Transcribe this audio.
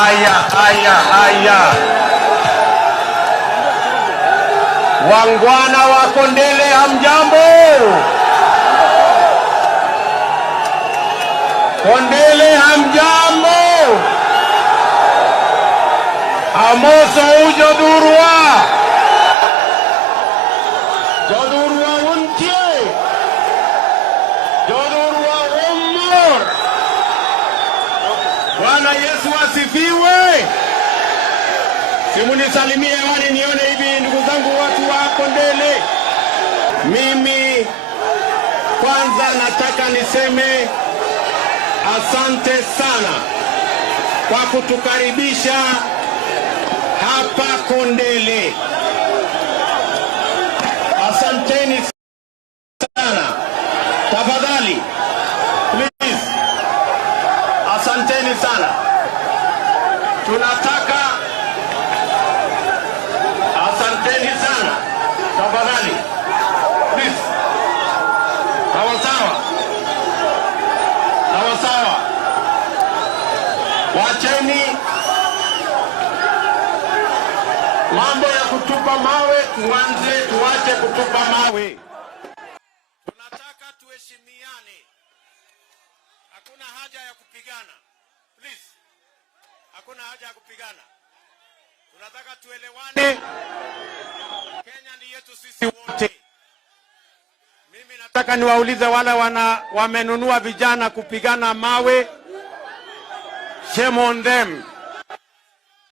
Haya. Wangwana wa Kondele, hamjambo? Kondele, hamjambo? Amoso ujo durwa. Jodurwa untie. Jodurwa umur. Bwana Yesu asifiwe. Simunisalimie hewani nione hivi, ndugu zangu watu wa Kondele. Mimi kwanza nataka niseme asante sana kwa kutukaribisha hapa Kondele. Asanteni sana. Tafadhali, please. Asanteni sana. Tunataka asanteni sana. Tafadhali. Please. Sawa. Wacheni mambo ya kutupa mawe, tuache kutupa mawe. Tunataka tuheshimiane. Hakuna haja ya kupigana. Please. Hakuna haja ya kupigana. Tunataka tuelewane. Kenya ni yetu sisi wote. Mimi nataka niwaulize wale wamenunua vijana kupigana mawe. Shame on them.